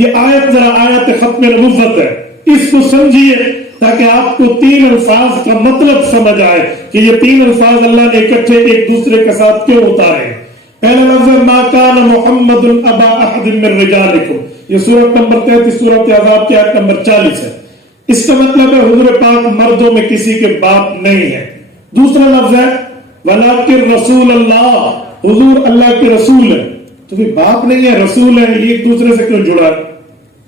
یہ آیت ذرا آیت ختم نبوت ہے، اس کو سمجھیے تاکہ آپ کو تین الفاظ کا مطلب سمجھ آئے کہ یہ تین الفاظ اللہ نے اکٹھے ایک دوسرے کے ساتھ کیوں اتارے ہیں۔ پہلا لفظ ہے ما کان محمد ابا احد من رجالکم، یہ سورۃ نمبر 33 سورۃ احزاب کی آیت نمبر 40 ہے۔ اس کا مطلب ہے حضور پاک مردوں میں کسی کے باپ نہیں ہے۔ دوسرا لفظ ہے ولکن رسول اللہ، حضور اللہ کے رسول ہے، تو بھی باپ نہیں ہے، رسول ہے، یہ ایک دوسرے سے کیوں جڑا ہے؟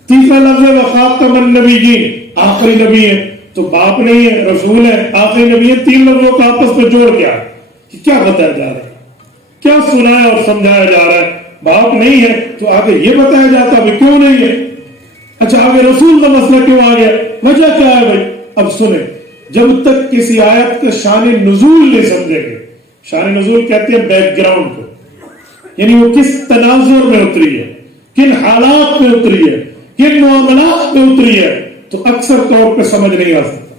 تیسرا لفظ ہے وخاتم النبیین، آخری نبی ہے، تو باپ نہیں ہے، رسول ہے، آخری نبی ہے۔ تین لفظوں کا آپس میں جوڑ کیا بتایا جا رہا ہے، کیا سنایا اور سمجھایا جا رہا ہے؟ باپ نہیں ہے تو آگے یہ بتایا جاتا ہے کیوں نہیں ہے۔ اچھا آگے رسول کا مسئلہ کیوں آ گیا، وجہ کیا ہے بھائی؟ اب سنیں، جب تک کسی آیت کا شان نزول نہیں سمجھیں گے، شان نزول کہتے ہیں بیک گراؤنڈ کو، یعنی وہ کس تناظر میں اتری ہے، کن حالات میں اتری ہے، کن معاملات میں اتری ہے، تو اکثر طور پہ سمجھ نہیں آ سکتا۔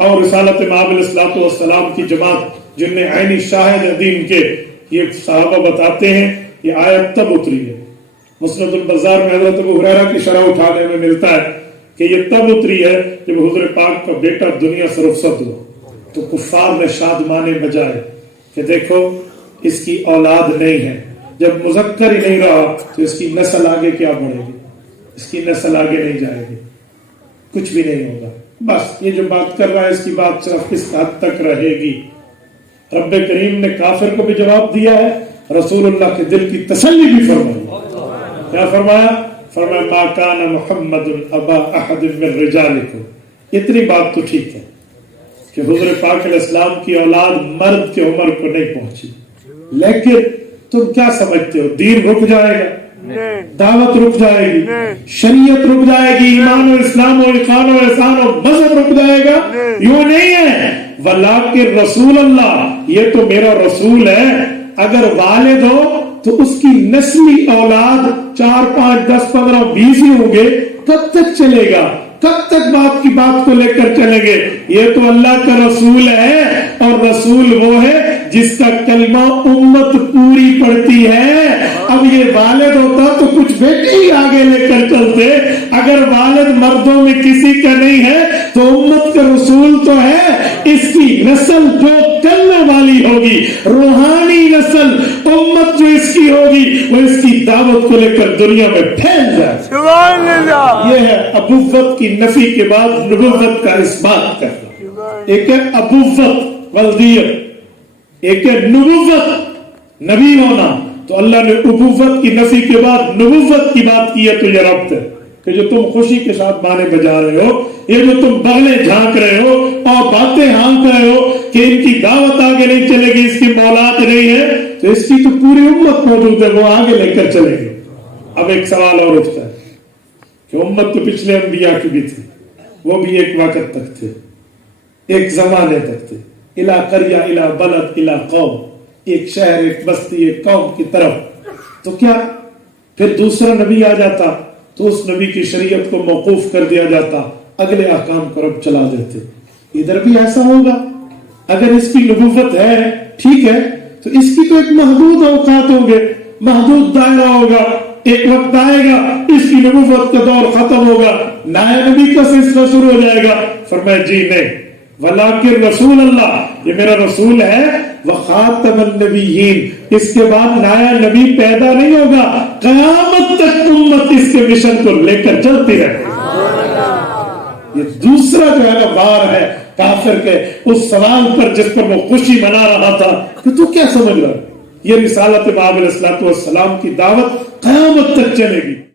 اور رسالت مآب علیہ الصلوۃ والسلام کی جماعت جن نے عینی شاہد ہیں دین کے، یہ صحابہ بتاتے ہیں یہ آیت تب اتری ہے۔ مسند البزار میں حضرت ابو ہریرہ کی شرح اٹھانے میں ملتا ہے کہ یہ تب اتری ہے جب حضور پاک کا بیٹا دنیا سے رخصت ہوا تو کفار نے شادمانے بجائے کہ دیکھو اس کی اولاد نہیں ہے، جب مذکر ہی نہیں رہا تو اس کی نسل آگے کیا بڑھے گی، اس کی نسل آگے نہیں جائے گی، کچھ بھی نہیں ہوگا۔ بس یہ جو بات کر رہا ہے اس کی بات صرف کس حد تک رہے گی؟ رب کریم نے کافر کو بھی جواب دیا ہے، رسول اللہ کے دل کی تسلی بھی فرمائی۔ کیا فرمایا؟ فرمایا ما کان محمد ابا احد من رجالکم۔ اتنی بات تو ٹھیک ہے کہ حضور پاک علیہ السلام کی اولاد مرد کی عمر کو نہیں پہنچی، لیکن تم کیا سمجھتے ہو دین رک جائے گا؟ دعوت رک جائے گی، شریعت رک جائے گی، ایمان و اسلام و اقان و احسان و مذہب رک جائے گا؟ یوں نہیں ہے۔ ولیکن رسول اللہ، یہ تو میرا رسول ہے، اگر والد ہو تو اس کی نسلی اولاد 4 5 10 15 20 ہی ہوں گے، کب تک چلے گا؟ کب تک باپ کی بات کو لے کر چلیں گے؟ یہ تو اللہ کا رسول ہے، اور رسول وہ ہے جس کا کلمہ امت پوری پڑھتی ہے۔ اب یہ والد ہوتا تو کچھ بیٹے ہی آگے لے کر چلتے، اگر والد مردوں میں کسی کا نہیں ہے تو امت کا رسول تو ہے، اس کی نسل جو چلنے والی ہوگی، روحانی نسل امت جو اس کی ہوگی، وہ اس کی دعوت کو لے کر دنیا میں پھیل جائے۔ سبحان اللہ۔ یہ ہے ابوت کی نفی کے بعد نبوت کا اس بات کرنا۔ ایک ہے ابوت ولدیت، ایک ہے نبوت نبی ہونا، تو اللہ نے ابوت کی نفی کے بعد نبوت کی بات کی ہے، تو یہ ربط ہے کہ جو تم خوشی کے ساتھ بانے بجا رہے ہو، یہ جو تم بغلیں جھانک رہے ہو اور باتیں ہانک رہے ہو کہ ان کی دعوت آگے نہیں چلے گی، اس کی مولات نہیں ہے، تو اس کی تو پوری امت موجود ہے، وہ آگے لے کر چلے گی۔ اب ایک سوال اور اٹھتا ہے کہ امت تو پچھلے انبیاء کی بھی تھی، وہ بھی ایک وقت تک تھے، ایک زمانے تک تھے، الی قریہ الی بلد الی قوم، ایک شہر ایک بستی ایک قوم کی طرف، تو کیا پھر دوسرا نبی آ جاتا تو اس نبی کی شریعت کو موقوف کر دیا جاتا، اگلے احکام کو رب چلا دیتے؟ ادھر بھی ایسا ہوگا؟ اگر اس کی نبوت ہے ٹھیک ہے تو اس کی تو ایک محدود اوقات ہوں گے، محدود دائرہ ہوگا، ایک وقت آئے گا اس کی نبوت کا دور ختم ہوگا، نیا نبی کا سلسلہ شروع ہو جائے گا۔ فرمایا جی نہیں، ولیکن رسول اللہ، یہ میرا رسول ہے، وخاتم النبیین، اس کے بعد نیا نبی پیدا نہیں ہوگا، قیامت تک امت اس کے مشن کو لے کر چلتی رہے۔ یہ دوسرا جو ہے نا وار ہے کافر کے اس سوال پر جس پر وہ خوشی منا رہا تھا کہ تو کیا سمجھ رہا ہے، یہ رسالت مآب علیہ الصلوۃ والسلام کی دعوت قیامت تک چلے گی۔